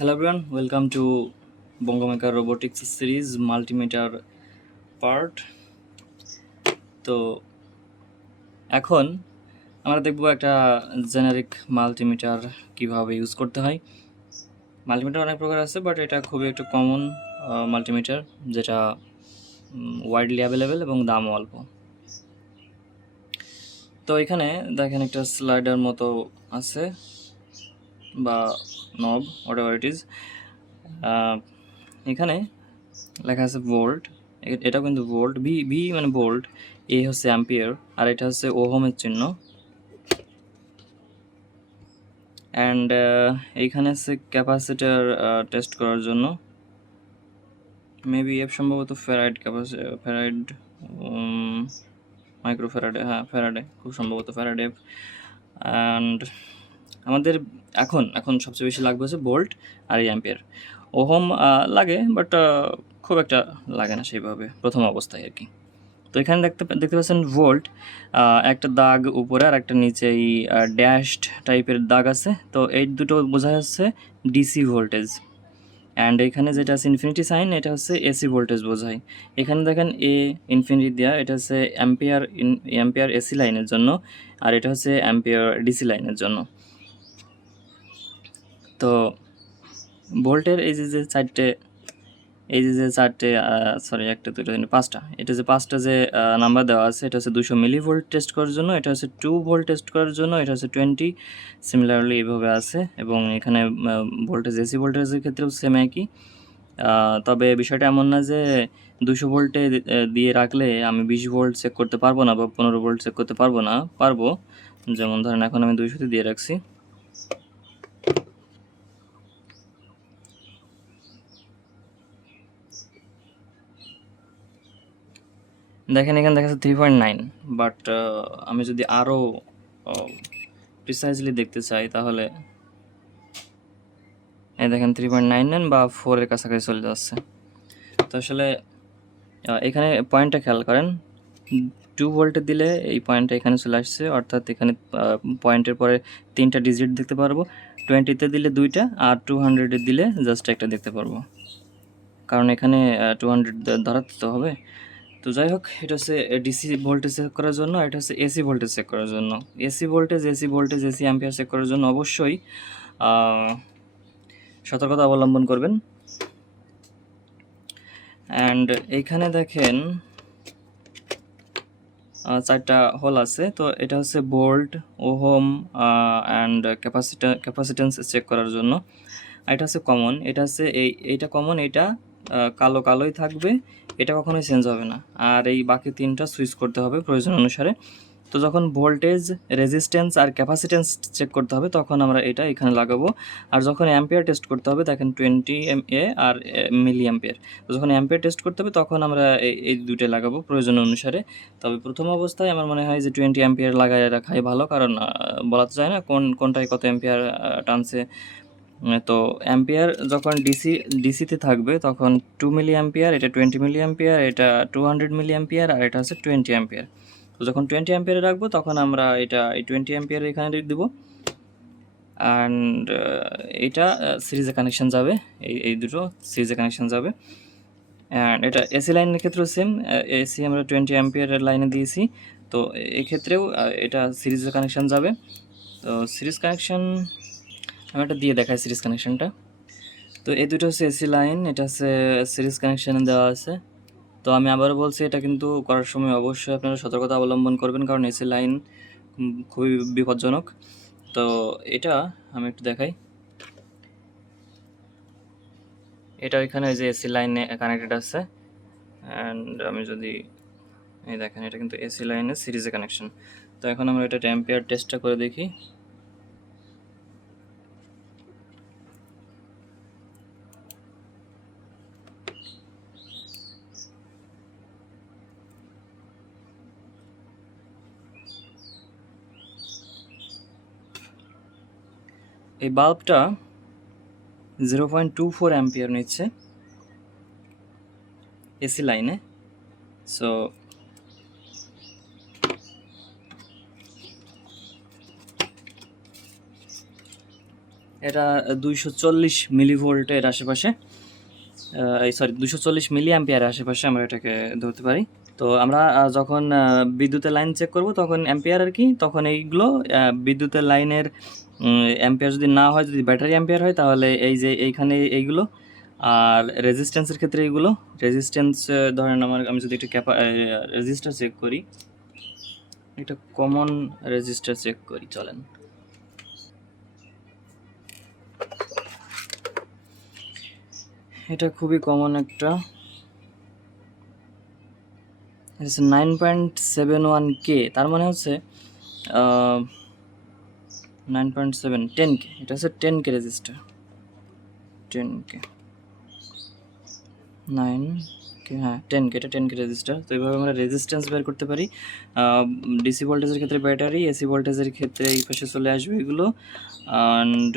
Hello everyone, welcome to Bongomaker Robotics series multimeter part. তো এখন আমরা দেখব একটা জেনারিক মাল্টিমিটার কিভাবে ইউজ করতে হয়। মাল্টিমিটার অনেক প্রকার আছে, বাট এটা খুবই একটা কমন মাল্টিমিটার যেটা ওয়াইডলি অ্যাভেলেবেল এবং দামও অল্প। তো এখানে দেখেন একটা স্লাইডার মতো আছে বা নব হোয়াটএভার ইট ইজ। এখানে লেখা আছে ভোল্ট, এটা কিন্তু ভোল্ট, বি বি মানে ভোল্ট, এ হচ্ছে অ্যাম্পিয়ার, আর এটা হচ্ছে ওহমের চিহ্ন। অ্যান্ড এইখানে হচ্ছে ক্যাপাসিটার টেস্ট করার জন্য, মেবি এফ সম্ভবত ফ্যারাইড ফ্যারাইড মাইক্রোফ্যারাডে, হ্যাঁ ফ্যারাডে, খুব সম্ভবত ফ্যারাডে। অ্যান্ড আমাদের এখন এখন সবচেয়ে বেশি লাগবে হচ্ছে ভোল্ট আর এই অ্যাম্পিয়ার। ওহম লাগে, বাট খুব একটা লাগে না সেইভাবে প্রথম অবস্থায় আর কি। তো এখানে দেখতে পাচ্ছেন ভোল্ট, একটা দাগ উপরে আর একটা নিচে এই ড্যাশড টাইপের দাগ আছে। তো এই দুটো বোঝা যাচ্ছে ডিসি ভোল্টেজ। অ্যান্ড এখানে যেটা আছে ইনফিনিটি সাইন, এটা হচ্ছে এসি ভোল্টেজ বোঝায়। এখানে দেখেন এ ইনফিনিটি দেওয়া, এটা হচ্ছে অ্যাম্পিয়ার এসি লাইনের জন্য, আর এটা হচ্ছে অ্যাম্পিয়ার ডিসি লাইনের জন্য। তো ভোল্টের একটা দুটো তিনটে পাঁচটা, এটা যে পাঁচটা যে নাম্বার দেওয়া আছে, এটা হচ্ছে 200 মিলি ভোল্ট টেস্ট করার জন্য, এটা হচ্ছে 2 ভোল্ট টেস্ট করার জন্য, এটা হচ্ছে 20। সিমিলারলি এইভাবে আছে, এবং এখানে ভোল্টেজ এসি ভোল্টেজের ক্ষেত্রেও সেম একই। তবে বিষয়টা এমন না যে 200 ভোল্টে দিয়ে রাখলে আমি 20 ভোল্ট চেক করতে পারবো না বা 15 ভোল্ট চেক করতে পারবো না, পারবো। যেমন ধরেন এখন আমি 200তে দিয়ে রাখছি, দেখেন এখানে দেখা যাচ্ছে 3.9, বাট আমি যদি আরও প্রিসাইজলি দেখতে চাই তাহলে এই দেখেন 3.99 বা 4-এর কাছাকাছি চলে যাচ্ছে। তো আসলে এখানে পয়েন্টটা খেয়াল করেন, 2 ভোল্টে দিলে এই পয়েন্টটা এখানে চলে আসছে, অর্থাৎ এখানে পয়েন্টের পরে 3টা ডিজিট দেখতে পারবো। 20তে দিলে 2টা, আর 200-এ দিলে জাস্ট একটা দেখতে পারবো, কারণ এখানে 200 ধরাতে তো হবে। তো যাই হোক, এটা হচ্ছে ডিসি ভোল্টেজ চেক করার জন্য, এটা হচ্ছে এসি ভোল্টেজ চেক করার জন্য। এসি অ্যাম্পিয়ার চেক করার জন্য অবশ্যই সতর্কতা অবলম্বন করবেন। অ্যান্ড এইখানে দেখেন 4টা হোল আছে। তো এটা হচ্ছে volt, ohm and capacitance check করার জন্য। এটা হচ্ছে কমন, এটা হচ্ছে এইটা কমন, এটা কালোই থাকবে, এটা কখনোই চেঞ্জ হবে না। আর এই বাকি 3টা সুইচ করতে হবে প্রয়োজন অনুসারে। তো যখন ভোল্টেজ, রেজিস্ট্যান্স আর ক্যাপাসিটেন্স চেক করতে হবে তখন আমরা এটা এখানে লাগাবো। আর যখন অ্যাম্পিয়ার টেস্ট করতে হবে, দেখেন 20 mA আর মিলি অ্যাম্পিয়ার। তো যখন অ্যাম্পিয়ার টেস্ট করতে হবে তখন আমরা এই দুটো লাগাবো প্রয়োজন অনুসারে। তবে প্রথম অবস্থায় আমার মনে হয় যে 20 অ্যাম্পিয়ার লাগায় রাখাই ভালো, কারণ বলা তো যায় না কোনটায় কত অ্যাম্পিয়ার টানছে। তো অ্যাম্পিয়ার যখন ডিসিতে থাকবে তখন 2 মিলি অ্যাম্পিয়ার, এটা 20 মিলি অ্যাম্পিয়ার, এটা 200 মিলি অ্যাম্পিয়ার, আর এটা হচ্ছে 20 অ্যাম্পিয়ার। তো যখন 20 অ্যাম্পিয়ারে রাখবো তখন আমরা এই 20 অ্যাম্পিয়ার এখানে দেবো। অ্যান্ড এটা সিরিজে কানেকশন যাবে, এই দুটো সিরিজে কানেকশন যাবে। অ্যান্ড এটা এসি লাইনের ক্ষেত্রেও সেম, এসি আমরা 20 অ্যাম্পিয়ারের লাইনে দিয়েছি। তো এক্ষেত্রেও এটা সিরিজে কানেকশন যাবে। তো সিরিজ কানেকশন আমি একটা দিয়ে দেখাই, সিরিজ কানেকশনটা। তো এই দুটো হচ্ছে এসি লাইন, এটা হচ্ছে সিরিজ কানেকশানে দেওয়া আছে। তো আমি আবারও বলছি, এটা কিন্তু করার সময় অবশ্যই আপনারা সতর্কতা অবলম্বন করবেন, কারণ এসি লাইন খুবই বিপজ্জনক। তো এটা আমি একটু দেখাই, এটা ওইখানে যে এসি লাইনে কানেক্টেড আছে। অ্যান্ড আমি যদি এই দেখেন, এটা কিন্তু এসি লাইনের সিরিজে কানেকশন। তো এখন আমরা এটা অ্যাম্পিয়ার টেস্টটা করে দেখি। এই বাল্বটা 0.24 অ্যাম্পিয়ার নিচ্ছে এসি লাইনে। সো এটা 240 মিলিভোল্টের আশেপাশে, সরি 240 মিলি অ্যাম্পিয়ারের আশেপাশে আমরা এটাকে ধরতে পারি। তো আমরা যখন বিদ্যুতের লাইন চেক করব তখন অ্যাম্পিয়ার আর কি, তখন এইগুলো বিদ্যুতের লাইনের অ্যাম্পিয়ার যদি না হয়, যদি ব্যাটারি অ্যাম্পিয়ার হয় তাহলে এই যে এইখানে এইগুলো, আর রেজিস্ট্যান্সের ক্ষেত্রে এইগুলো রেজিস্ট্যান্স, ধরেন আমি যদি একটা রেজিস্টার চেক করি, একটা কমন রেজিস্টার চেক করি চলেন। এটা খুবই কমন একটা, এটা হচ্ছে 9.71K, তার মানে হচ্ছে 9.7 10K, এটা হচ্ছে 10K রেজিস্টার, 10K 9K, হ্যাঁ 10K, এটা 10K রেজিস্টার। তো এইভাবে আমরা রেজিস্ট্যান্স বের করতে পারি। ডিসি ভোল্টেজের ক্ষেত্রে ব্যাটারি, এসি ভোল্টেজের ক্ষেত্রে এই পাশে চলে আসবে এগুলো। অ্যান্ড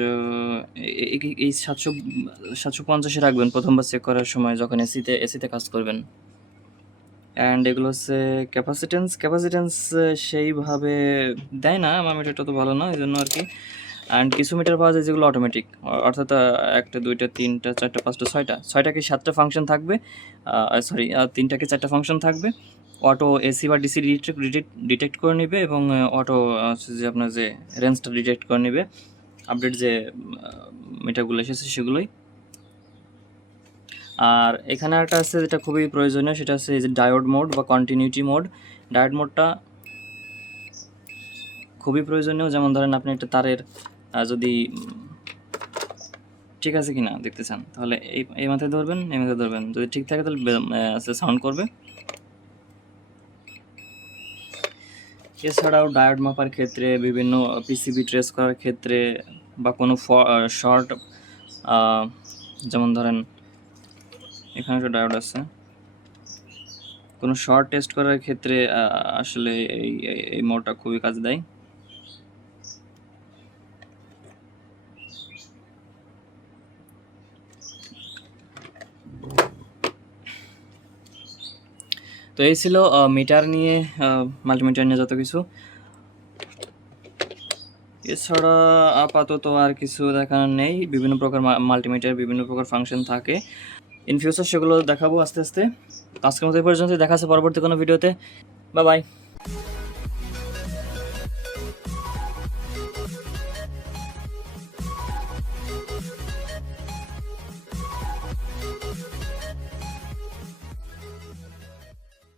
এই 750-এ রাখবেন প্রথমবার চেক করার সময় যখন এসিতে কাজ করবেন। অ্যান্ড এগুলো হচ্ছে ক্যাপাসিটেন্স সেইভাবে দেয় না, আমার মিটারটা তো ভালো না, এই জন্য আর কি। অ্যান্ড কিছু মিটার পাওয়া যায় যেগুলো অটোমেটিক, অর্থাৎ 1টা 2টা 3টা 4টা 5টা 6টা কি 7টা ফাংশন থাকবে, সরি 3টা কি 4টা ফাংশন থাকবে। অটো এসি বা ডিসি ডিটেক্ট করে নেবে, এবং অটো হচ্ছে যে আপনার যে রেঞ্জটা ডিটেক্ট করে নেবে। আপডেট যে মিটারগুলো এসেছে সেগুলোই। আর এখানে একটা আছে যেটা খুবই প্রয়োজনীয়, সেটা হচ্ছে এই যে ডায়োড মোড বা কন্টিনিউটি মোড। ডায়োড মোডটা খুবই প্রয়োজনীয়। যেমন ধরেন আপনি একটা তারের যদি ঠিক আছে কি না দেখতে চান, তাহলে এই মাথায় ধরবেন, এই মাথায় ধরবেন, যদি ঠিক থাকে তাহলে সাউন্ড করবে। এছাড়াও ডায়োড মাপার ক্ষেত্রে, বিভিন্ন পিসিবি ট্রেস করার ক্ষেত্রে, বা কোনো শর্ট, যেমন ধরেন এখানে একটা ডায়োড আছে, কোনো শর্ট টেস্ট করার ক্ষেত্রে আসলে এই মোডটা খুবই কাজে দেয়। তো এই ছিল মিটার নিয়ে, মাল্টিমিটার নিয়ে যত কিছু। এছাড়া আপাতত আর কিছু দেখানোর নেই। বিভিন্ন প্রকার মাল্টিমিটার বিভিন্ন প্রকার ফাংশন থাকে, ইন ফিউচার সেগুলো দেখাবো আস্তে আস্তে। আজকের মতো এই পর্যন্ত, দেখা আছে পরবর্তী কোনো ভিডিওতে। Bye bye.